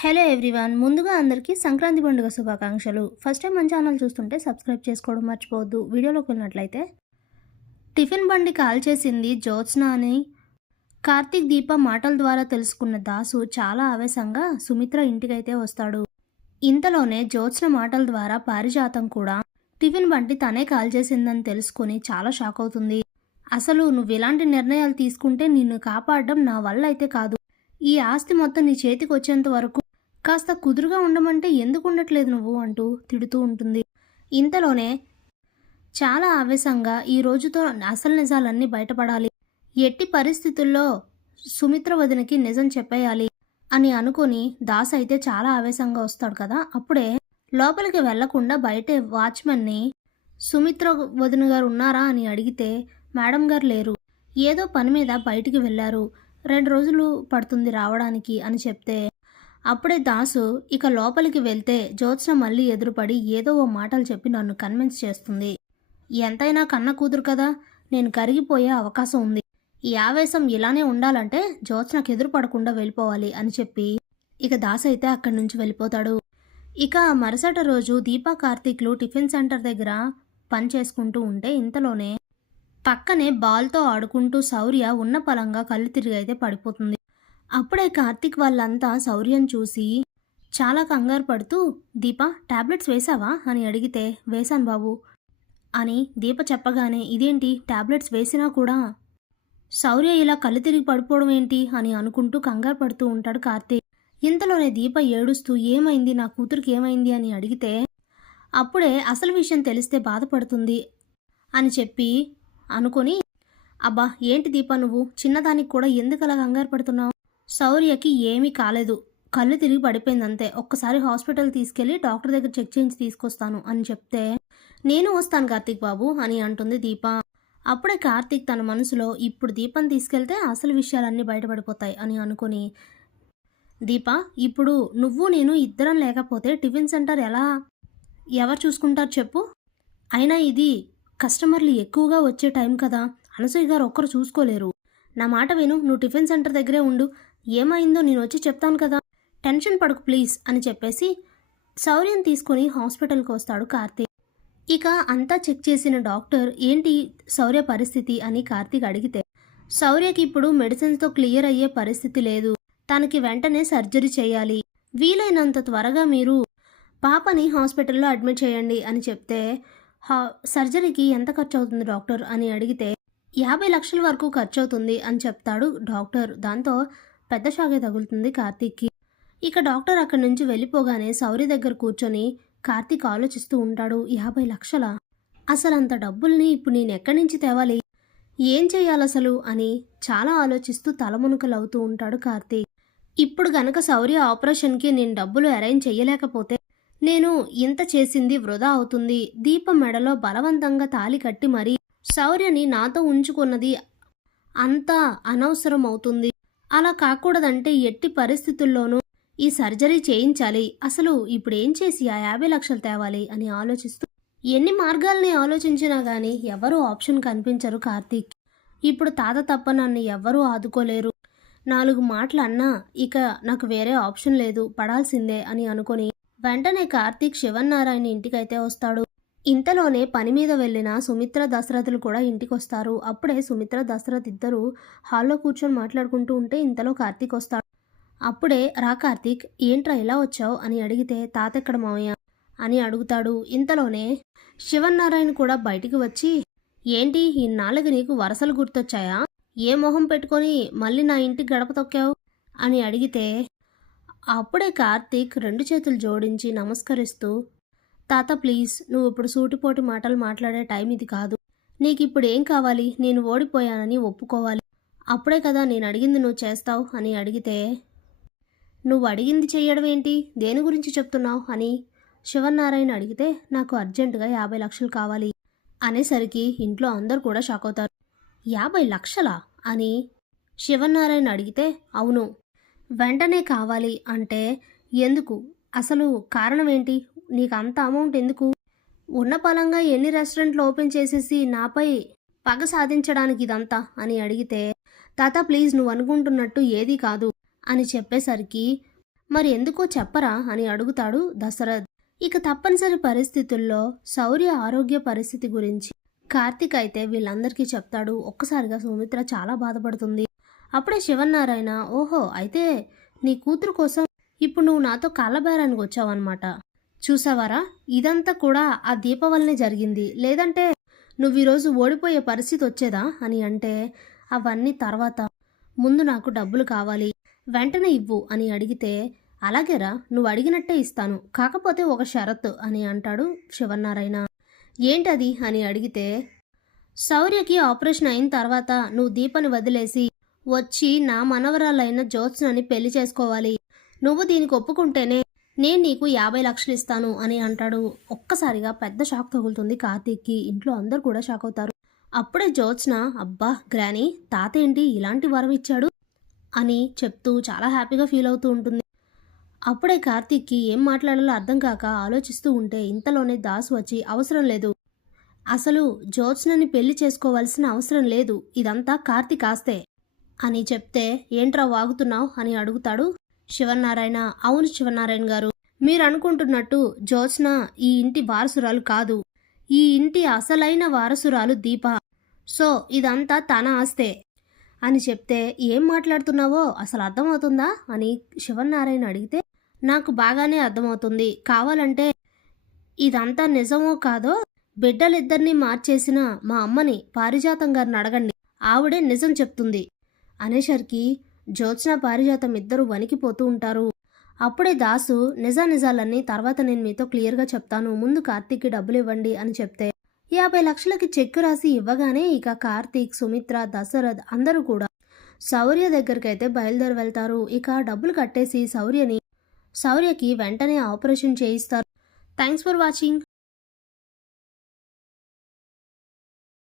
Hello everyone ముందుగా అందరికీ సంక్రాంతి పండుగ శుభాకాంక్షలు. ఫస్ట్ టైం మన ఛానల్ చూస్తుంటే సబ్స్క్రైబ్ చేసుకోవడం మర్చిపోవద్దు. వీడియోలోకి వెళ్ళినట్లయితే టిఫిన్ బండి కాల్ చేసింది జ్యోత్స్న అని. కార్తీక్ దీప మాటల ద్వారా తెలుసుకున్న దాసు చాలా ఆవేశంగా సుమిత్ర ఇంటికైతే వస్తాడు. ఇంతలోనే జ్యోత్స్న మాటల ద్వారా పారిజాతం కూడా. టిఫిన్ బండి తనే కాల్ చేసిందని తెలుసుకుని చాలా షాక్ అవుతుంది. అసలు నువ్వు ఇలాంటి నిర్ణయాలు తీసుకుంటే నిన్ను కాపాడడం నా వల్ల అయితే కాదు. ఈ ఆస్తి మొత్తం నీ చేతికి వచ్చేంత వరకు కాస్త కుదురుగా ఉండమంటే ఎందుకు ఉండట్లేదు నువ్వు అంటూ తిడుతూ ఉంటుంది. ఇంతలోనే చాలా ఆవేశంగా ఈ రోజుతో అసలు నిజాలన్నీ బయటపడాలి. ఎట్టి పరిస్థితుల్లో సుమిత్ర వదినకి నిజం చెప్పేయాలి అని అనుకుని దాస్ అయితే చాలా ఆవేశంగా వస్తాడు కదా. అప్పుడే లోపలికి వెళ్ళకుండా బయటే వాచ్మెన్ని సుమిత్ర వదిన గారు ఉన్నారా అని అడిగితే మేడం గారు లేరు. ఏదో పని మీద బయటికి వెళ్ళారు. రెండు రోజులు పడుతుంది రావడానికి అని చెప్తే అప్పుడే దాసు ఇక లోపలికి వెళ్తే జ్యోత్స్న మళ్ళీ ఎదురుపడి ఏదో ఓ మాటలు చెప్పి నన్ను కన్విన్స్ చేస్తుంది. ఎంతైనా కన్న కూతురు కదా నేను కరిగిపోయే అవకాశం ఉంది. ఈ ఆవేశం ఇలానే ఉండాలంటే జ్యోత్స్నకు ఎదురు పడకుండా వెళ్ళిపోవాలి అని చెప్పి ఇక దాస్ అయితే అక్కడి నుంచి వెళ్ళిపోతాడు. ఇక మరుసటి రోజు దీపా కార్తీక్లు టిఫిన్ సెంటర్ దగ్గర పని చేసుకుంటూ ఉంటే ఇంతలోనే పక్కనే బాల్తో ఆడుకుంటూ శౌర్య ఉన్న పలంగా కళ్ళు తిరిగి అయితే పడిపోతుంది. అప్పుడే కార్తీక్ వాళ్ళంతా శౌర్యం చూసి చాలా కంగారు పడుతూ దీప టాబ్లెట్స్ వేసావా అని అడిగితే వేశాను బాబు. అని దీప చెప్పగానే ఇదేంటి టాబ్లెట్స్ వేసినా కూడా శౌర్య ఇలా కళ్ళు తిరిగి పడిపోవడం ఏంటి? అని అనుకుంటూ కంగారు పడుతూ ఉంటాడు కార్తీక్. ఇంతలోనే దీప ఏడుస్తూ ఏమైంది? నా కూతురికి ఏమైంది? అని అడిగితే అప్పుడే అసలు విషయం తెలిస్తే బాధపడుతుంది అని చెప్పి అనుకొని అబ్బా ఏంటి దీప నువ్వు? చిన్నదానికి కూడా ఎందుకు అలా కంగారు పడుతున్నావు? శౌర్యకి ఏమీ కాలేదు. కళ్ళు తిరిగి పడిపోయింది అంతే ఒక్కసారి హాస్పిటల్ తీసుకెళ్ళి డాక్టర్ దగ్గర చెక్ చేయించి తీసుకొస్తాను అని చెప్తే నేను వస్తాను కార్తీక్ బాబు అని అంటుంది దీప. అప్పుడే కార్తీక్ తన మనసులో ఇప్పుడు దీపం తీసుకెళ్తే అసలు విషయాలన్నీ బయటపడిపోతాయి అని అనుకుని దీప ఇప్పుడు నువ్వు నేను ఇద్దరం లేకపోతే టిఫిన్ సెంటర్ ఎలా? ఎవరు చూసుకుంటారు చెప్పు. అయినా ఇది కస్టమర్లు ఎక్కువగా వచ్చే టైం కదా. అనసూయ గారు ఒక్కరు చూసుకోలేరు. నా మాట విను. నువ్వు టిఫిన్ సెంటర్ దగ్గరే ఉండు. ఏమైందో నేను వచ్చి చెప్తాను కదా. టెన్షన్ పడకు ప్లీజ్ అని చెప్పేసి శౌర్యం తీసుకుని హాస్పిటల్కి వస్తాడు కార్తీక్ ఇక అంతా చెక్ చేసిన డాక్టర్ ఏంటి శౌర్య పరిస్థితి అని కార్తీక్ అడిగితే శౌర్యకి ఇప్పుడు మెడిసిన్స్తో క్లియర్ అయ్యే పరిస్థితి లేదు. తనకి వెంటనే సర్జరీ చేయాలి. వీలైనంత త్వరగా మీరు పాపని హాస్పిటల్లో అడ్మిట్ చేయండి అని చెప్తే హా సర్జరీకి ఎంత ఖర్చు అవుతుంది డాక్టర్ అని అడిగితే యాభై లక్షల వరకు ఖర్చు అవుతుంది అని చెప్తాడు డాక్టర్. దాంతో పెద్ద షాకే తగులుతుంది కార్తీక్కి. ఇక డాక్టర్ అక్కడి నుంచి వెళ్ళిపోగానే సౌరి దగ్గర కూర్చొని కార్తీక్ ఆలోచిస్తూ ఉంటాడు యాభై లక్షల. అసలు అంత డబ్బుల్ని ఇప్పుడు నేను ఎక్కడి నుంచి తేవాలి? ఏం చేయాలి అసలు అని చాలా ఆలోచిస్తూ తలమునుకలు అవుతూ ఉంటాడు కార్తీక్. ఇప్పుడు గనక శౌర్య ఆపరేషన్కి నేను డబ్బులు అరేంజ్ చేయలేకపోతే నేను ఇంత చేసింది వృధా అవుతుంది. దీప మెడలో బలవంతంగా తాలి కట్టి మరీ శౌర్యని నాతో ఉంచుకున్నది అంతా అనవసరం అవుతుంది అలా కాకూడదంటే ఎట్టి పరిస్థితుల్లోనూ ఈ సర్జరీ చేయించాలి. అసలు ఇప్పుడు ఏం చేసి ఆ యాభై లక్షలు తేవాలి అని ఆలోచిస్తూ ఎన్ని మార్గాల్ని ఆలోచించినా గానీ ఎవరూ ఆప్షన్ కనిపించరు కార్తీక్. ఇప్పుడు తాత తప్ప నన్ను ఎవ్వరూ ఆదుకోలేరు. నాలుగు మాటలు అన్నా ఇక నాకు వేరే ఆప్షన్ లేదు. పడాల్సిందే అని అనుకొని వెంటనే కార్తీక్ శివన్నారాయణ ఇంటికైతే వస్తాడు. ఇంతలోనే పని మీద వెళ్ళిన సుమిత్ర దశరథులు కూడా ఇంటికొస్తారు. అప్పుడే సుమిత్ర దశరథ్ ఇద్దరు హాల్లో కూర్చొని మాట్లాడుకుంటూ ఉంటే ఇంతలో కార్తీక్ వస్తాడు. అప్పుడే రా కార్తీక్ ఏంట్రా ఇలా వచ్చావు అని అడిగితే తాతెక్కడ మావయ్య అని అడుగుతాడు. ఇంతలోనే శివన్నారాయణ కూడా బయటికి వచ్చి ఏంటి ఈ నాలుగు నీకు వరసలు గుర్తొచ్చాయా? ఏ మొహం పెట్టుకొని మళ్ళీ నా ఇంటికి గడప తొక్కావు అని అడిగితే అప్పుడే కార్తీక్ రెండు చేతులు జోడించి నమస్కరిస్తూ తాత ప్లీజ్ నువ్వు ఇప్పుడు సూటిపోటి మాటలు మాట్లాడే టైం ఇది కాదు. నీకు ఇప్పుడు ఏం కావాలి? నేను ఓడిపోయానని ఒప్పుకోవాలి. అప్పుడే కదా నేను అడిగింది నువ్వు చేస్తావు అని అడిగితే నువ్వు అడిగింది చేయడం ఏంటి? దేని గురించి చెప్తున్నావు? అని శివనారాయణ అడిగితే నాకు అర్జెంటుగా యాభై లక్షలు కావాలి అనేసరికి ఇంట్లో అందరు కూడా షాక్ అవుతారు. యాభై లక్షలా? అని శివనారాయణ అడిగితే అవును. వెంటనే కావాలి అంటే ఎందుకు? అసలు కారణం ఏంటి? నీకు అంత అమౌంట్ ఎందుకు? ఉన్న పలంగా ఎన్ని రెస్టారెంట్లు ఓపెన్ చేసేసి నాపై పగ సాధించడానికి ఇదంతా? అని అడిగితే తాత ప్లీజ్ నువ్వు అనుకుంటున్నట్టు ఏదీ కాదు అని చెప్పేసరికి మరి ఎందుకో చెప్పరా అని అడుగుతాడు దశరథ్. ఇక తప్పనిసరి పరిస్థితుల్లో శౌర్య ఆరోగ్య పరిస్థితి గురించి కార్తిక్ అయితే వీళ్ళందరికీ చెప్తాడు. ఒక్కసారిగా సుమిత్ర చాలా బాధపడుతుంది. అప్పుడే శివన్నారాయణ ఓహో అయితే నీ కూతురు కోసం ఇప్పుడు నువ్వు నాతో కాళ్ళబేరానికి వచ్చావన్నమాట. చూసావారా? ఇదంతా కూడా ఆ దీప వల్లనే జరిగింది. లేదంటే నువ్వు ఈరోజు ఓడిపోయే పరిస్థితి వచ్చేదా? అని అంటే అవన్నీ తర్వాత. ముందు నాకు డబ్బులు కావాలి. వెంటనే ఇవ్వు అని అడిగితే అలాగేరా నువ్వు అడిగినట్టే ఇస్తాను. కాకపోతే ఒక షరతు అని అంటాడు శివన్నారాయణ. ఏంటది? అని అడిగితే శౌర్యకి ఆపరేషన్ అయిన తర్వాత నువ్వు దీపని వదిలేసి వచ్చి నా మనవరాలైన జ్యోత్స్నని పెళ్ళి చేసుకోవాలి. నువ్వు దీనికి ఒప్పుకుంటేనే నేను నీకు యాభై లక్షలు ఇస్తాను అని అంటాడు. ఒక్కసారిగా పెద్ద షాక్ తగులుతుంది కార్తీక్కి. ఇంట్లో అందరు కూడా షాక్ అవుతారు. అప్పుడే జ్యోత్స్న అబ్బా గ్రాని తాత ఏంటి ఇలాంటి వరం ఇచ్చాడు? అని చెప్తూ చాలా హ్యాపీగా ఫీల్ అవుతూ ఉంటుంది. అప్పుడే కార్తీక్కి ఏం మాట్లాడాలో అర్థం కాక ఆలోచిస్తూ ఉంటే ఇంతలోనే దాసు వచ్చి అవసరం లేదు. అసలు జ్యోత్స్నని పెళ్ళి చేసుకోవాల్సిన అవసరం లేదు. ఇదంతా కార్తీక్ ఆస్తే. అని చెప్తే ఏంట్రా వాగుతున్నావు? అని అడుగుతాడు శివనారాయణ. అవును శివనారాయణ గారు మీరు అనుకుంటున్నట్టు జ్యోత్స్న ఈ ఇంటి వారసురాలు కాదు. ఈ ఇంటి అసలైన వారసురాలు దీప. సో ఇదంతా తన ఆస్తే. అని చెప్తే ఏం మాట్లాడుతున్నావో అసలు అర్థమవుతుందా అని శివనారాయణ అడిగితే నాకు బాగానే అర్థమవుతుంది. కావాలంటే ఇదంతా నిజమో కాదో బిడ్డలిద్దరినీ మార్చేసిన మా అమ్మని పారిజాతం గారిని అడగండి. ఆవిడే నిజం చెప్తుంది అనేసరికి జ్యోత్స్న పారిజాతం ఇద్దరు వణికిపోతూ ఉంటారు. అప్పుడే దాసు నిజానిజాలన్నీ తర్వాత నేను మీతో క్లియర్గా చెప్తాను ముందు కార్తీక్కి డబ్బులు ఇవ్వండి అని చెప్తే. యాభై లక్షలకి చెక్కు రాసి ఇవ్వగానే ఇక కార్తీక్ సుమిత్ర దశరథ్ అందరూ కూడా శౌర్య దగ్గరికైతే బయలుదేరి వెళ్తారు. ఇక డబ్బులు కట్టేసి శౌర్యని శౌర్యకి వెంటనే ఆపరేషన్ చేయిస్తారు. Thanks for watching.